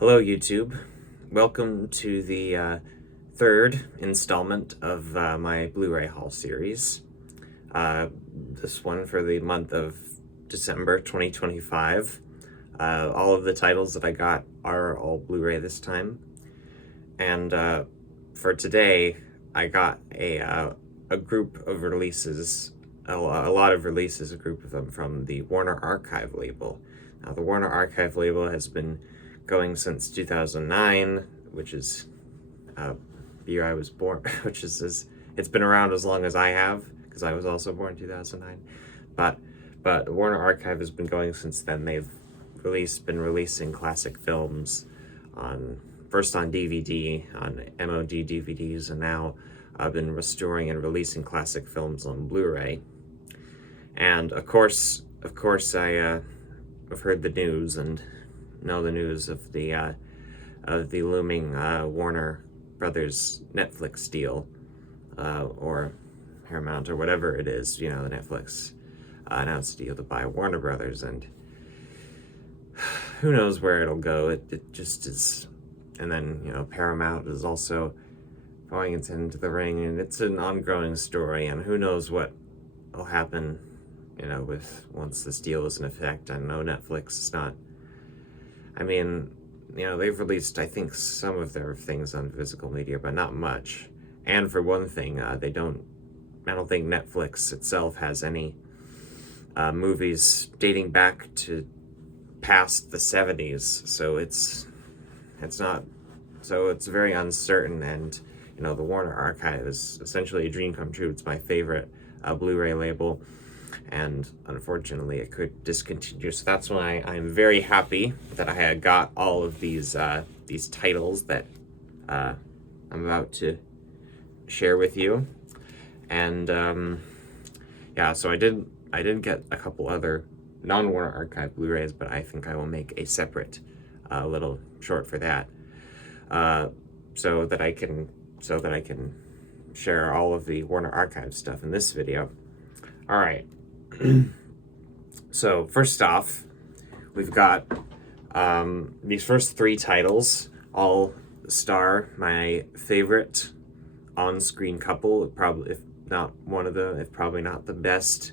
Hello, YouTube. Welcome to the third installment of my Blu-ray haul series. This one for the month of December 2025. All of the titles that I got are all Blu-ray this time. And for today, I got a group of releases, a lot of releases, a group of them from the Warner Archive label. Now, the Warner Archive label has been going since 2009, which is the year I was born, it's been around as long as I have, because I was also born in 2009. But Warner Archive has been going since then. They've been releasing classic films first on DVD, on MOD DVDs, and now I've been restoring and releasing classic films on Blu-ray. And of course, I've heard the news and know the news of the looming Warner Brothers Netflix deal, or Paramount, or whatever it is. The Netflix announced a deal to buy Warner Brothers, and who knows where it'll go. It just is. And then, Paramount is also going into the ring, and it's an ongoing story, and who knows what will happen, once this deal is in effect. I know Netflix is not, they've released, I think, some of their things on physical media, but not much. And for one thing, I don't think Netflix itself has any movies dating back to past the 70s, so it's very uncertain. And the Warner Archive is essentially a dream come true. It's my favorite Blu-ray label, and unfortunately it could discontinue. So that's why I'm very happy that I had got all of these titles that I'm about to share with you. And so I did get a couple other non-Warner Archive Blu-rays, but I think I will make a separate little short for that, so that I can share all of the Warner Archive stuff in this video. All right. So first off, we've got these first three titles all star my favorite on-screen couple, probably, if probably not the best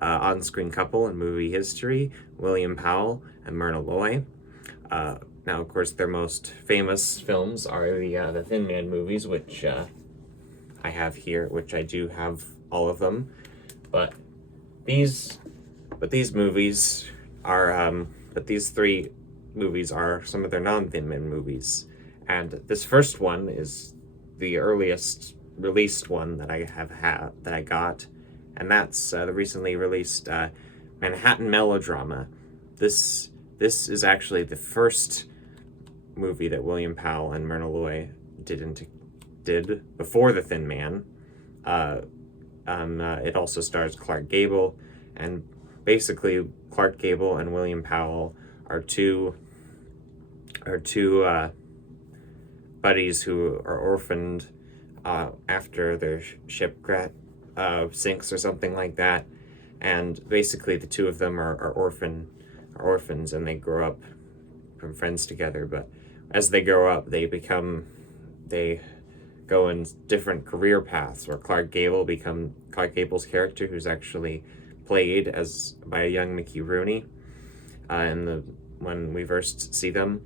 on-screen couple in movie history, William Powell and Myrna Loy. Now, of course, their most famous films are the Thin Man movies, which I have here, which I do have all of them. But these movies are, these three movies are some of their non-Thin Man movies. And this first one is the earliest released one that I got, and that's the recently released Manhattan Melodrama. This is actually the first movie that William Powell and Myrna Loy did before The Thin Man. It also stars Clark Gable, and basically Clark Gable and William Powell are two buddies who are orphaned after their shipwreck sinks or something like that. And basically the two of them are orphans, and they grow up from friends together. But as they grow up, they go in different career paths, where Clark Gable's character, who's actually played by a young Mickey Rooney when we first see them,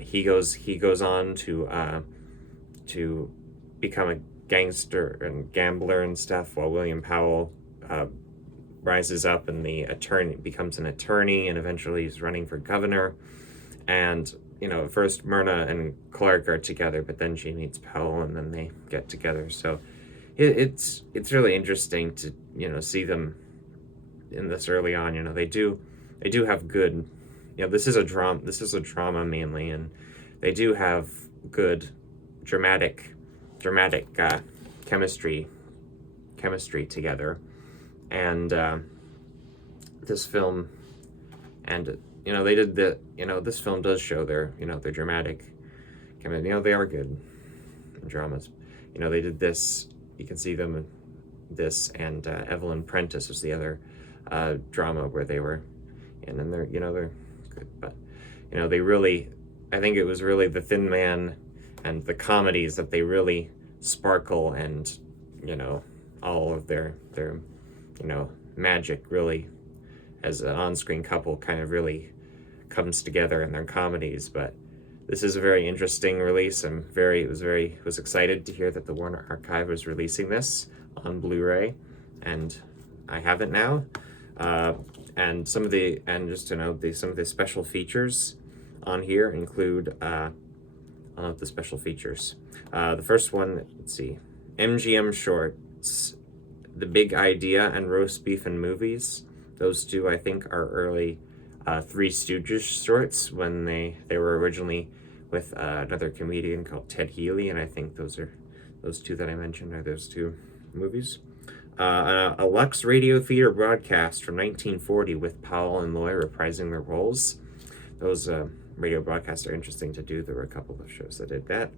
he goes on to become a gangster and gambler and stuff, while William Powell rises up and becomes an attorney, and eventually he's running for governor. And at first Myrna and Clark are together, but then she meets Powell, and then they get together. So it's really interesting to see them in this early on. They do have good, this is a drama mainly, and they do have good dramatic chemistry together. And this film, and they did this film does show their dramatic chemistry. They are good dramas. They did this. You can see them in this, and Evelyn Prentice was the other drama where they were in, and they're good. But they really I think it was really the Thin Man and the comedies that they really sparkle, and all of their magic really as an on-screen couple kind of really comes together in their comedies. But this is a very interesting release. Was excited to hear that the Warner Archive was releasing this on Blu-ray, and I have it now. And some of the special features on here include the special features. The first one, let's see, MGM Shorts, The Big Idea, and Roast Beef and Movies. Those two, I think, are early Three Stooges shorts when they were originally with another comedian called Ted Healy, and I think those two that I mentioned are those two movies. A Lux Radio Theater broadcast from 1940 with Powell and Loy reprising their roles. Those radio broadcasts are interesting to do. There were a couple of shows that did that.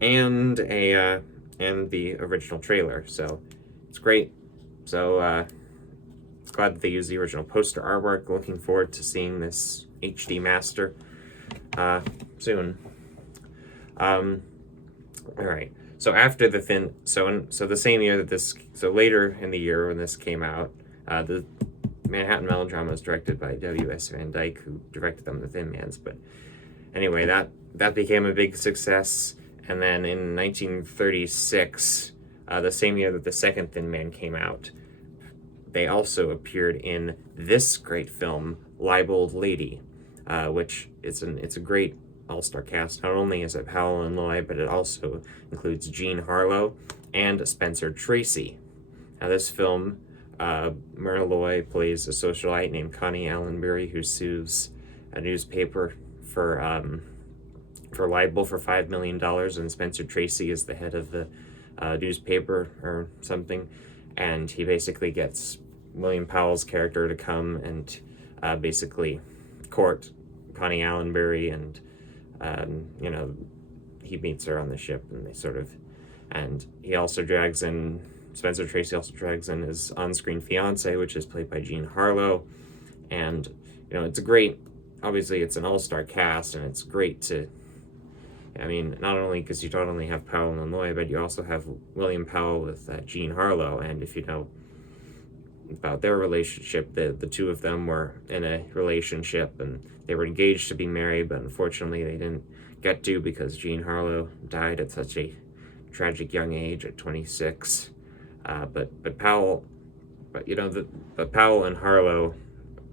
And the original trailer, so it's great. So glad that they used the original poster artwork. Looking forward to seeing this HD master soon. All right. So after the the same year that later in the year when this came out, the Manhattan Melodrama was directed by W.S. Van Dyke, who directed them, The Thin Mans. But anyway, that became a big success. And then in 1936, the same year that the second Thin Man came out, they also appeared in this great film, Libeled Lady, which it's a great all-star cast. Not only is it Powell and Loy, but it also includes Jean Harlow and Spencer Tracy. Now this film, Myrna Loy plays a socialite named Connie Allenbury who sues a newspaper for libel for $5 million, and Spencer Tracy is the head of the newspaper or something, and he basically gets William Powell's character to come and basically court Connie Allenbury, and he meets her on the ship, and Spencer Tracy also drags in his on-screen fiance, which is played by Jean Harlow, and it's obviously it's an all-star cast, and it's great to, not only because you don't only have Powell and Loy, but you also have William Powell with Jean Harlow, and if you know about their relationship, the two of them were in a relationship, and they were engaged to be married, but unfortunately they didn't get to because Jean Harlow died at such a tragic young age at 26. But Powell and Harlow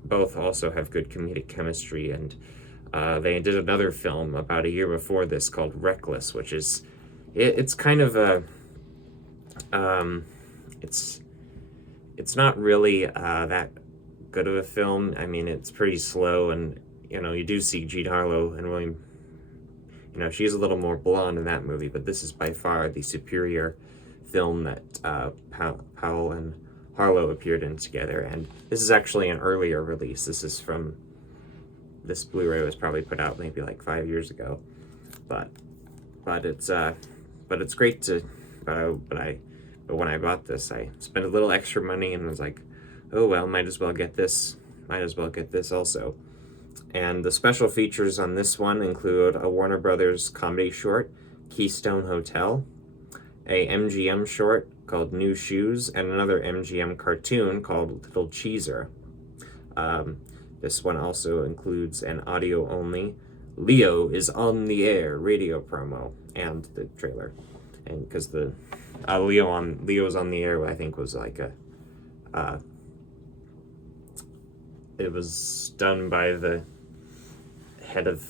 both also have good comedic chemistry, and they did another film about a year before this called Reckless, which is it's kind of a it's not really that good of a film. It's pretty slow, and you do see Jean Harlow and William. She's a little more blonde in that movie, but this is by far the superior film that Powell and Harlow appeared in together. And this is actually an earlier release. This Blu-ray was probably put out maybe like 5 years ago, but it's great to. But when I bought this, I spent a little extra money and was like, oh well, might as well get this also. And the special features on this one include a Warner Brothers comedy short, Keystone Hotel, a MGM short called New Shoes, and another MGM cartoon called Little Cheeser. This one also includes an audio-only Leo is on the air radio promo and the trailer. And because the Leo's on the air, I think was like it was done by the head of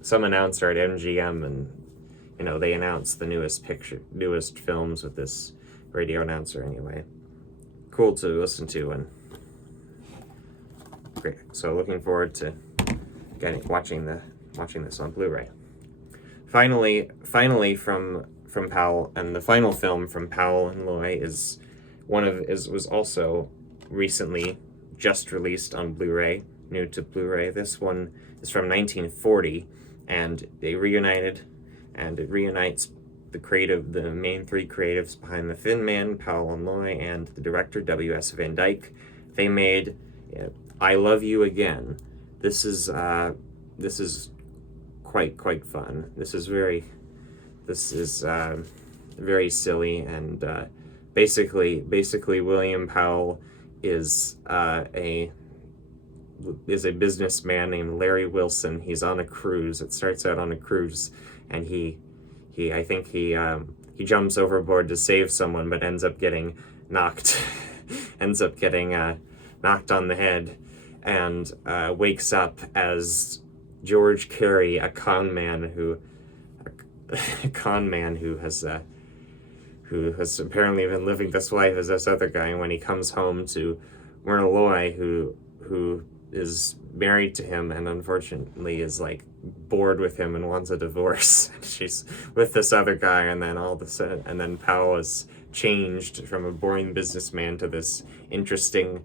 some announcer at MGM, and they announced the newest films with this radio announcer. Anyway, cool to listen to, and great. So looking forward to watching this on Blu-ray. Finally from Powell, and the final film from Powell and Loy was also recently just released on Blu-ray, new to Blu-ray. This one is from 1940, and they reunited, and it reunites the main three creatives behind The Thin Man, Powell and Loy, and the director W.S. Van Dyke. They made I Love You Again. This is this is quite fun. This is very very silly, and basically William Powell is a businessman named Larry Wilson. He's on a cruise. It starts out on a cruise, and he jumps overboard to save someone, but ends up getting knocked knocked on the head, and wakes up as George Carey, a con man who has apparently been living this life as this other guy. And when he comes home to Myrna Loy, who is married to him and unfortunately is like bored with him and wants a divorce, she's with this other guy, and then all of a sudden, and then Powell is changed from a boring businessman to this interesting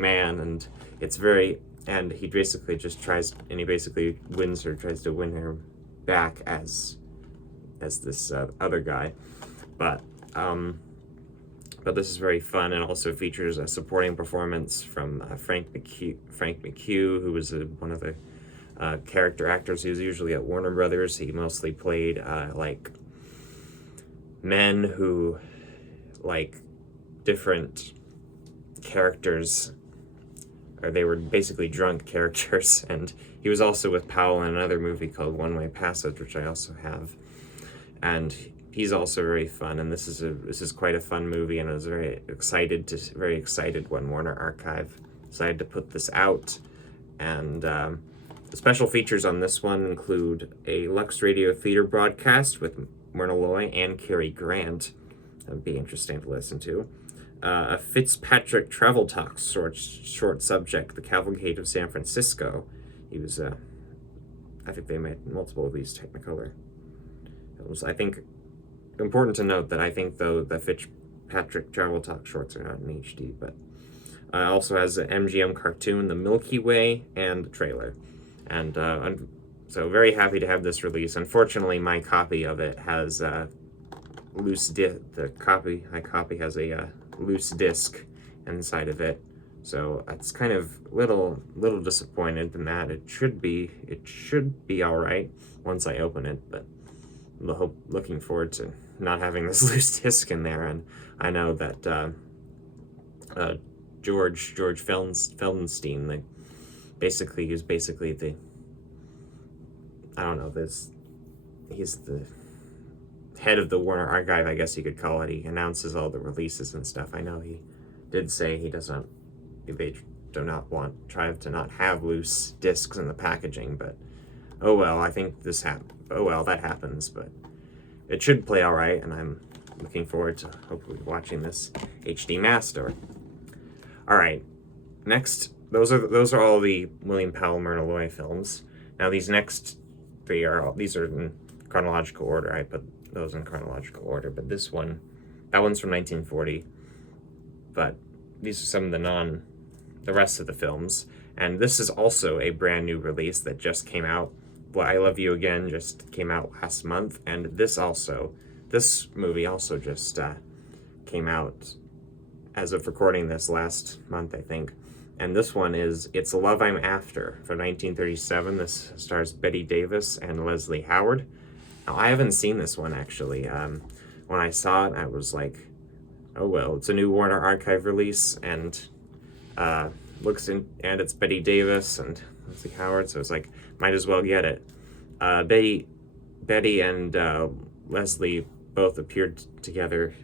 man, and it's very, and he basically wins her, tries to win her back as this other guy, but this is very fun, and also features a supporting performance from Frank McHugh, who was one of the character actors. He was usually at Warner Brothers. He mostly played like men who like different characters, or they were basically drunk characters. And he was also with Powell in another movie called One Way Passage, which I also have, and he's also very fun. And this is quite a fun movie, and I was very excited when Warner Archive decided to put this out. And the special features on this one include a Lux Radio Theater broadcast with Myrna Loy and Cary Grant. That would be interesting to listen to. A Fitzpatrick Travel Talk short subject, The Cavalcade of San Francisco. He was, I think they made multiple of these Technicolor. It was, I think, important to note that I think, though, the Fitzpatrick Travel Talk shorts are not in HD, but also has an MGM cartoon, The Milky Way, and the trailer. And I'm so very happy to have this release. Unfortunately, my copy of it has loose disc. The copy I copy has a loose disc inside of it, so it's kind of little disappointed in that. It should be all right once I open it, but I'm looking forward to not having this loose disc in there. And I know that George Feldenstein, he's basically the, I don't know, he's the head of the Warner Archive, I guess you could call it. He announces all the releases and stuff. I know he did say they do not want, try to not have loose discs in the packaging, but oh well, I think that happens, but it should play all right, and I'm looking forward to hopefully watching this HD master. All right, next, those are all the William Powell Myrna Loy films. Now these next three these are in chronological order. I put those in chronological order, but that one's from 1940. But these are some of the rest of the films, and this is also a brand new release that just came out. Well, I Love You Again just came out last month, and this movie also just came out as of recording this last month, I think. And this one is It's Love I'm After from 1937. This stars Bette Davis and Leslie Howard. Now, I haven't seen this one, actually. When I saw it, I was like, oh well, it's a new Warner Archive release, and it's Bette Davis and Leslie Howard, so it's like, might as well get it. Betty and Leslie both appeared together.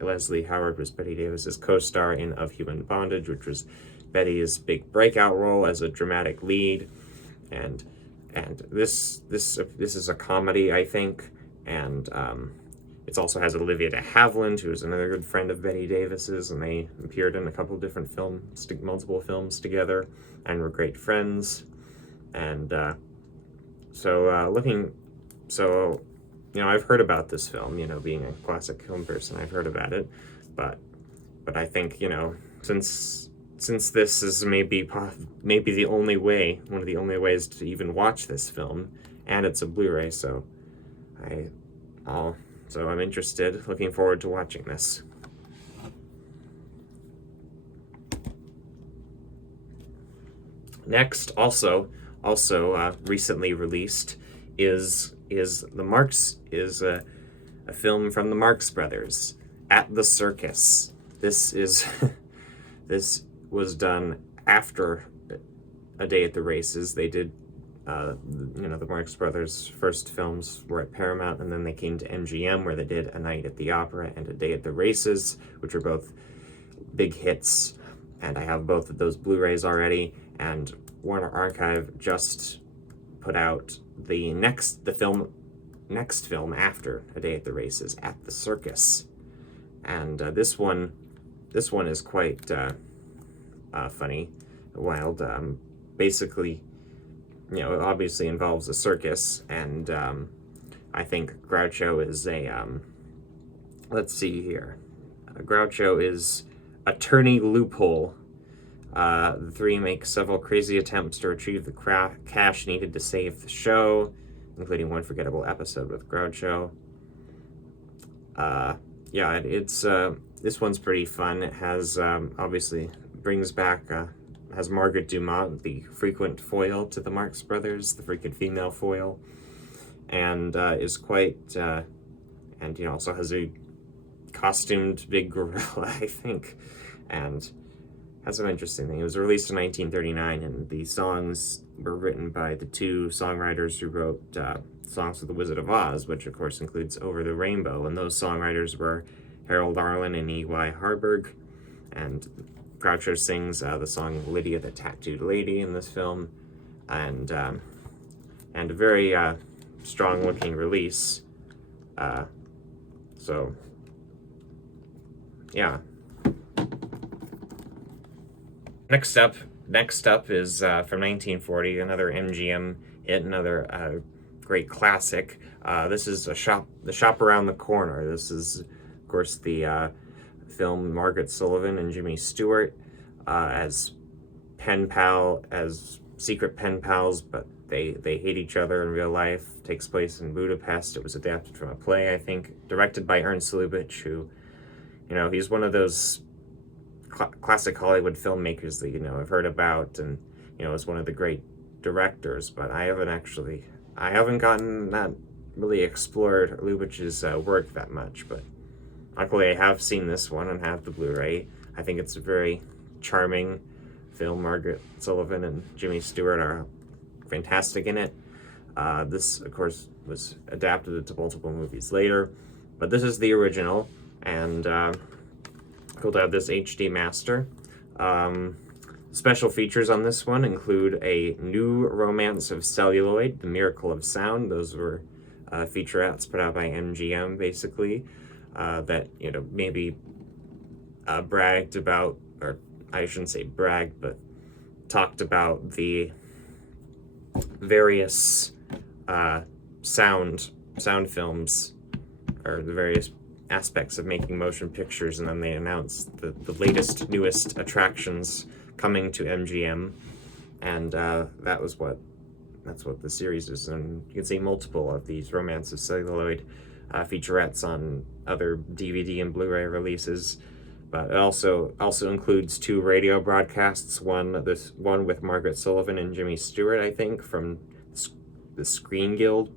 Leslie Howard was Bette Davis's co-star in Of Human Bondage, which was Betty's big breakout role as a dramatic lead, and this is a comedy, I think, and it also has Olivia de Havilland, who is another good friend of Bette Davis's, and they appeared in a couple of different multiple films together, and were great friends. And I've heard about this film, being a classic film person, I've heard about it, but I think, since this is maybe the only way, one of the only ways to even watch this film, and it's a Blu-ray, so I'm interested, looking forward to watching this. Next, also also recently released is a film from the Marx Brothers, At the Circus. This is this was done after A Day at the Races. They did, the Marx Brothers' first films were at Paramount, and then they came to MGM, where they did A Night at the Opera and A Day at the Races, which are both big hits. And I have both of those Blu-rays already. And Warner Archive just put out the next film after A Day at the Races, At the Circus. And this one is quite funny, wild. Basically, it obviously involves a circus, and I think Groucho is let's see here. Groucho is attorney loophole. The three make several crazy attempts to retrieve the cash needed to save the show, including one forgettable episode with Groucho. It's this one's pretty fun. It has obviously brings back has Margaret Dumont, the frequent foil to the Marx Brothers, the frequent female foil, and is quite and also has a costumed big gorilla, I think, and has some interesting things. It was released in 1939, and the songs were written by the two songwriters who wrote songs for The Wizard of Oz, which of course includes Over the Rainbow, and those songwriters were Harold Arlen and E.Y. Harburg, and Groucho sings the song Lydia the Tattooed Lady in this film, and a very strong looking release. So yeah. Next up is from 1940, another MGM hit, another great classic. This is The Shop Around the Corner. This is, of course, the film Margaret Sullivan and Jimmy Stewart as secret pen pals, but they hate each other in real life. It takes place in Budapest. It was adapted from a play, I think, directed by Ernst Lubitsch, who, he's one of those classic Hollywood filmmakers that I've heard about, and is one of the great directors. But I haven't gotten that really explored Lubitsch's work that much. But luckily, I have seen this one and have the Blu-ray. I think it's a very charming film. Margaret Sullivan and Jimmy Stewart are fantastic in it. This, of course, was adapted into multiple movies later, but this is the original, and cool to have this HD master. Special features on this one include a new romance of celluloid, The Miracle of Sound. Those were featurettes put out by MGM, basically, that maybe bragged about, or I shouldn't say bragged, but talked about the various sound films, or the various aspects of making motion pictures, and then they announced the latest, newest attractions coming to MGM, and that's what the series is. And you can see multiple of these Romance of Celluloid featurettes on other DVD and Blu-ray releases, but it also includes two radio broadcasts. One with Margaret Sullivan and Jimmy Stewart, I think, from the Screen Guild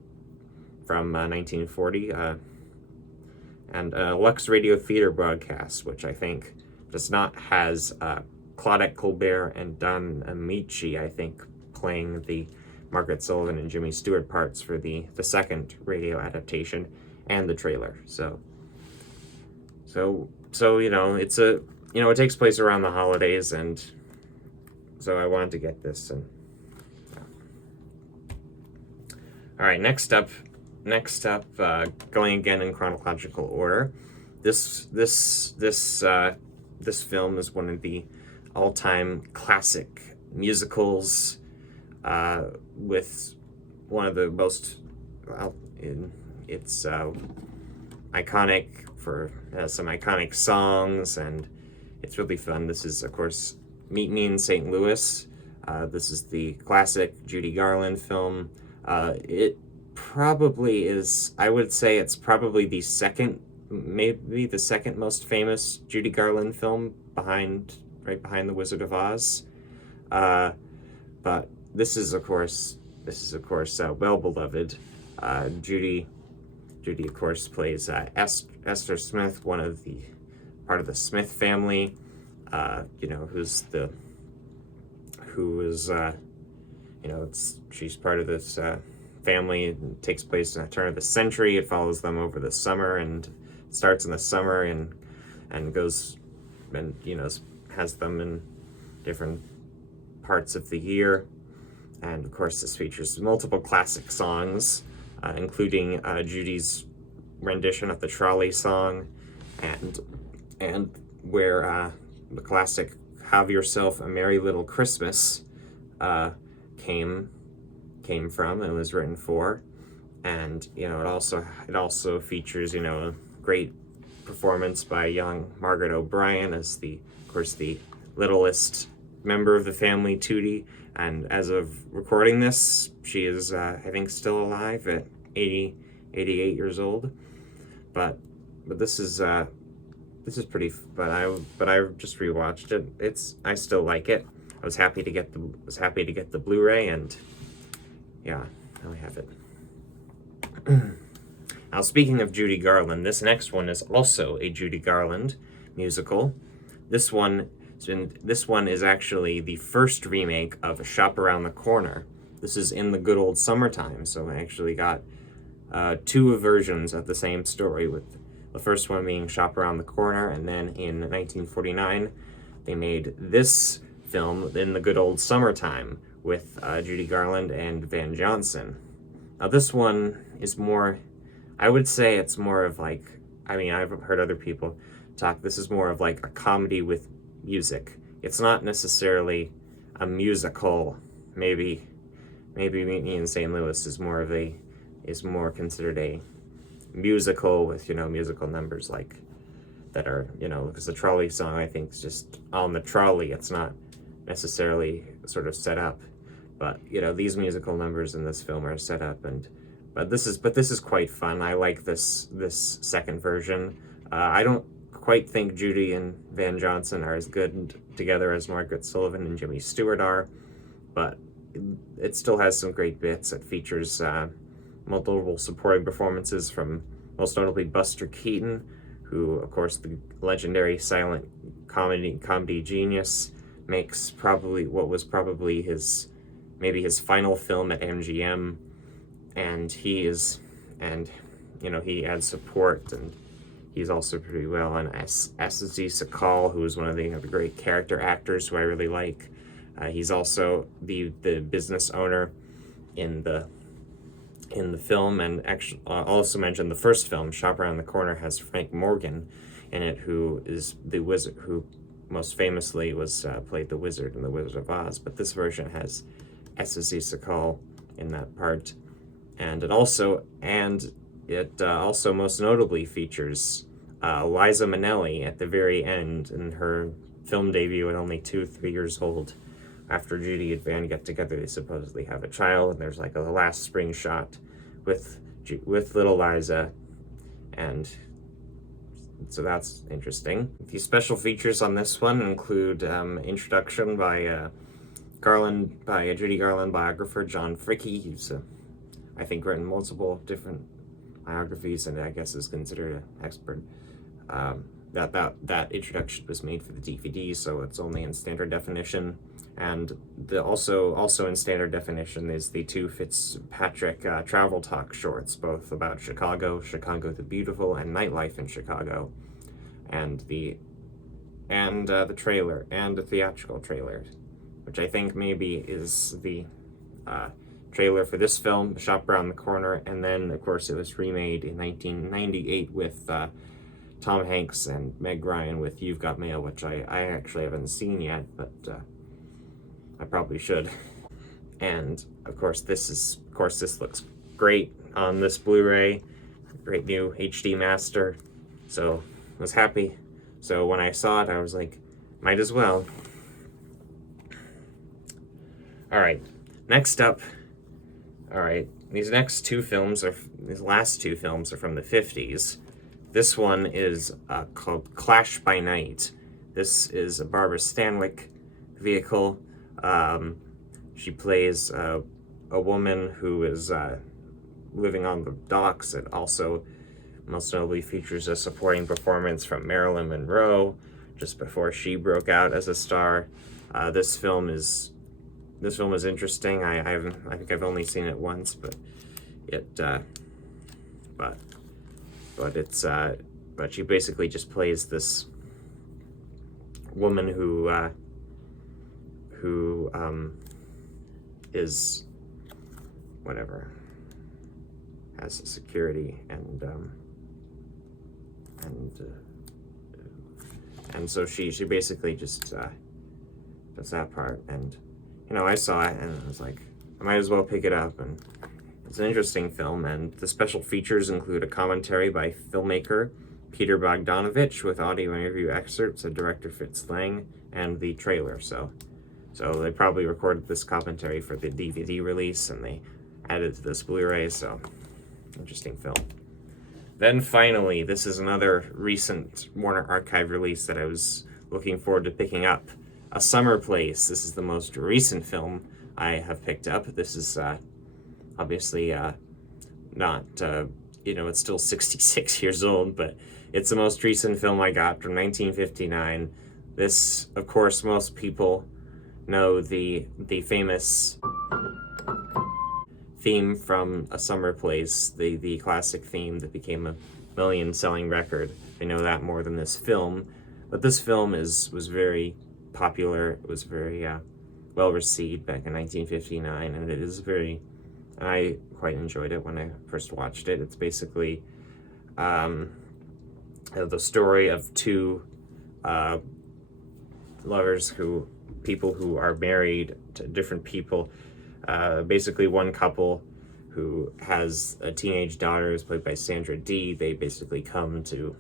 from 1940. And Lux Radio Theater broadcast, which I think has Claudette Colbert and Don Amici, I think, playing the Margaret Sullivan and Jimmy Stewart parts for the second radio adaptation and the trailer. So it's it takes place around the holidays, and so I wanted to get this. And all right, next up, going again in chronological order, this film is one of the all-time classic musicals, with one of the most, it's iconic for some iconic songs, and it's really fun. This is, of course, Meet Me in St. Louis. This is the classic Judy Garland film. It probably is, I would say it's probably maybe the second most famous Judy Garland film, right behind The Wizard of Oz. But this is of course well beloved. Judy of course plays Esther Smith, one of the part of the Smith family. She's part of this family. It takes place in the turn of the century. It follows them over the summer and starts in the summer and goes and has them in different parts of the year. And of course, this features multiple classic songs, including Judy's rendition of the Trolley Song, and where the classic "Have Yourself a Merry Little Christmas" came from and was written for. And it also features a great performance by young Margaret O'Brien as of course the littlest member of the family, Tootie. And as of recording this, she is I think still alive at 88 years old. But this is pretty. But I just rewatched it. I still like it. I was happy to get the Blu-ray, and yeah, now I have it. Now, speaking of Judy Garland, this next one is also a Judy Garland musical. This one is actually the first remake of A Shop Around the Corner. This is In the Good Old Summertime, so I actually got two versions of the same story, with the first one being Shop Around the Corner, and then in 1949 they made this film, In the Good Old Summertime, with Judy Garland and Van Johnson. Now this one is more, I would say it's more of like, I've heard other people talk, this is more of like a comedy with music. It's not necessarily a musical. Maybe Meet Me in St. Louis is more considered a musical with musical numbers like that are because the Trolley Song, I think, is just on the trolley. It's not necessarily sort of set up, but these musical numbers in this film are set up. But this is quite fun. I like this second version. I don't quite think Judy and Van Johnson are as good together as Margaret Sullivan and Jimmy Stewart are, but it still has some great bits. It features multiple supporting performances from most notably Buster Keaton, who, of course, the legendary silent comedy genius, makes probably what was probably his final film at MGM, and he adds support, and he's also pretty well on S.Z. Sakal, who is one of the great character actors who I really like. He's also the business owner in the film, and actually also mentioned the first film, Shop Around the Corner, has Frank Morgan in it, who is the wizard, who most famously was played the wizard in The Wizard of Oz. But this version has S.Z. Sakal in that part, and it also most notably features Liza Minnelli at the very end in her film debut at only 3 years old. After Judy and Van get together, they supposedly have a child, and there's like a last spring shot with little Liza, and so that's interesting. The special features on this one include introduction by Judy Garland biographer John Fricke. He's I think written multiple different biographies, and I guess is considered an expert. That introduction was made for the DVD, so it's only in standard definition. And also in standard definition is the two Fitzpatrick travel talk shorts, both about Chicago the Beautiful, and nightlife in Chicago, and the trailer and the theatrical trailer, which I think maybe is the trailer for this film, Shop Around the Corner. And then of course it was remade in 1998 with Tom Hanks and Meg Ryan with You've Got Mail, which I actually haven't seen yet, but I probably should. And of course this looks great on this Blu-ray, great new HD master, so I was happy. So when I saw it, I was like, might as well. Alright, next up. Alright, these last two films are from the 50s. This one is called Clash by Night. This is a Barbara Stanwyck vehicle. She plays a woman who is living on the docks. It also most notably features a supporting performance from Marilyn Monroe just before she broke out as a star. This film is interesting. I think I've only seen it once, but she basically just plays this woman who is whatever, has security, and so she basically just does that part. And I saw it and I was like, I might as well pick it up. And it's an interesting film, and the special features include a commentary by filmmaker Peter Bogdanovich with audio interview excerpts of director Fritz Lang and the trailer. So they probably recorded this commentary for the DVD release and they added it to this Blu-ray. So interesting film. Then finally, this is another recent Warner Archive release that I was looking forward to picking up. A Summer Place. This is the most recent film I have picked up. This is obviously not, it's still 66 years old, but it's the most recent film I got from 1959. This, of course, most people know the famous theme from A Summer Place, the classic theme that became a million-selling record. They know that more than this film, but this film was very popular. It was very well received back in 1959, and I quite enjoyed it when I first watched it. It's basically the story of two lovers people who are married to different people. Basically one couple who has a teenage daughter who's played by Sandra Dee. They basically come to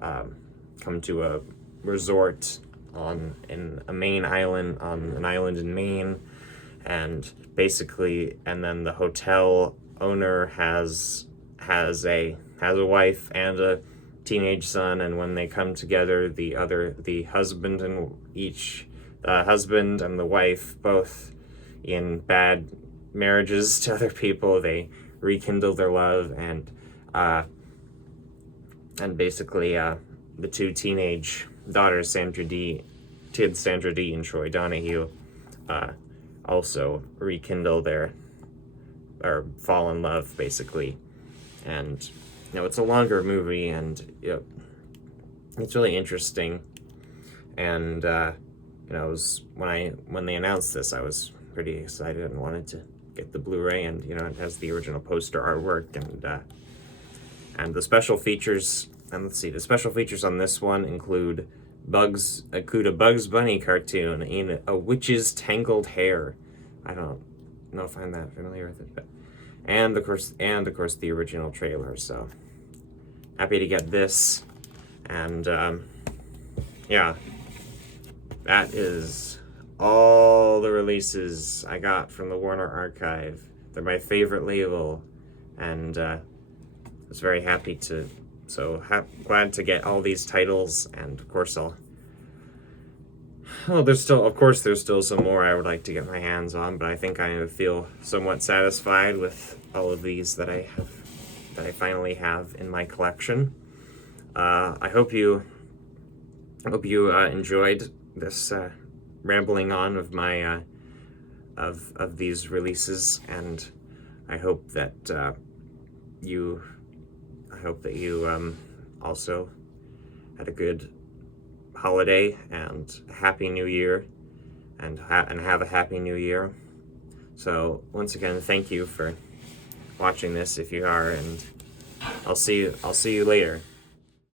a resort on an island in Maine, and then the hotel owner has a wife and a teenage son, and when they come together, the husband and the wife, both in bad marriages to other people, they rekindle their love, and basically the two teenage daughters, Sandra Dee and Troy Donahue, also rekindle or fall in love, basically. And it's a longer movie, and it's really interesting. And when they announced this, I was pretty excited and wanted to get the Blu-ray, and it has the original poster artwork and the special features. And let's see, the special features on this one include a Bugs Bunny cartoon in a witch's tangled hair. I don't know if I'm that familiar with it, but and of course the original trailer. So happy to get this, and that is all the releases I got from the Warner Archive. They're my favorite label, and I was very happy to. Glad to get all these titles, and of course there's still some more I would like to get my hands on, but I think I feel somewhat satisfied with all of these that I finally have in my collection. I hope you enjoyed this rambling on of my of these releases, and I hope that you also had a good holiday and a happy new year, and have a happy new year. So once again, thank you for watching this if you are, and I'll see you later.